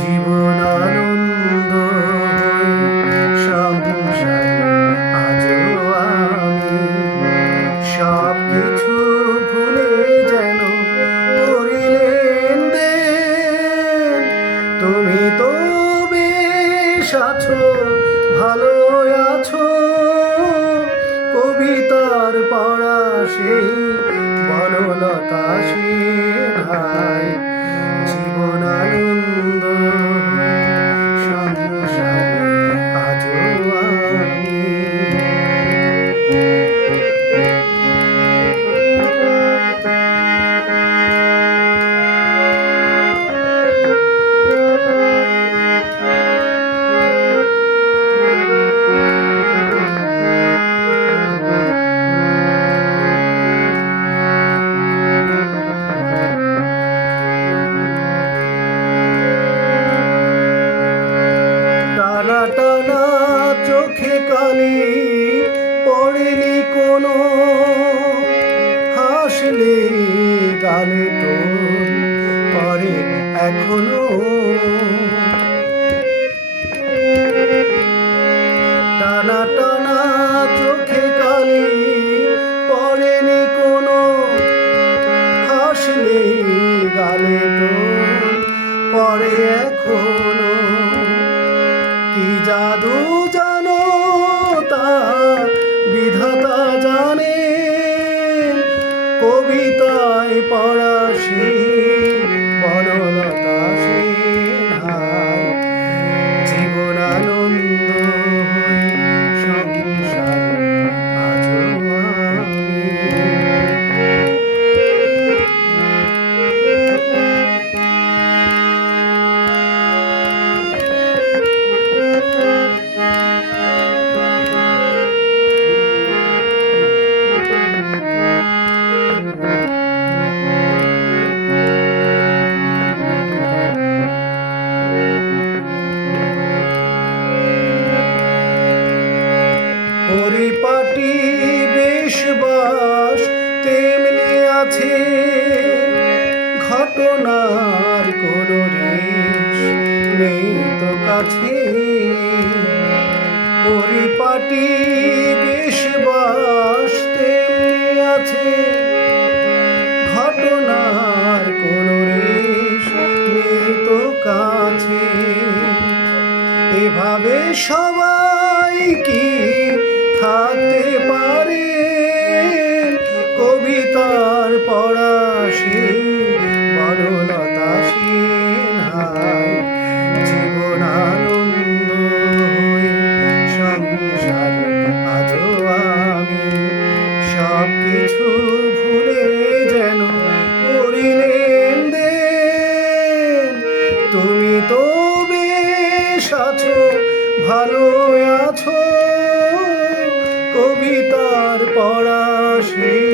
জীবন আনন্দ সংসারে আজও আমি সব কিছু ভুলে যেন করিলেন দেন। তুমি তো বেশ আছো, ভালো আছো, কবিতার পড়া সেই বনলতা সেনাই। জীবন আনন্দ সংসারে আজও আমি। টানা টানা চোখে কালি পড়েনি কোনো, হাসলে গালে টোল পরে এখনো। টানা টানা চোখে কালি পড়েনি কোনো, হাসলে গালে টোল পরে এখনো। কি জাদু জানো তা বিধাতা জানে, কবিতায় পড়া সেই বনলতা সেনাই। জীবন আনন্দ সংসারে আজও আমি। পরিপাটি বেশবাস তেমনি আছে, ঘটনার কোনো রেশ নেই তো কাছে। পরিপাটি বেশবাস তেমনি আছে, ঘটনার কোনো রেশ নেই তো কাছে। এভাবে সবাই কি থাকতে পারে, কবিতার পড়া সেই বনলতা সেনাই। জীবন আনন্দ সংসারে আজও আমি সব কিছু ভুলে যেন করিলেন দেন। তুমি তো বেশ আছো, ভালো আছো, কবিতার পড়া সেই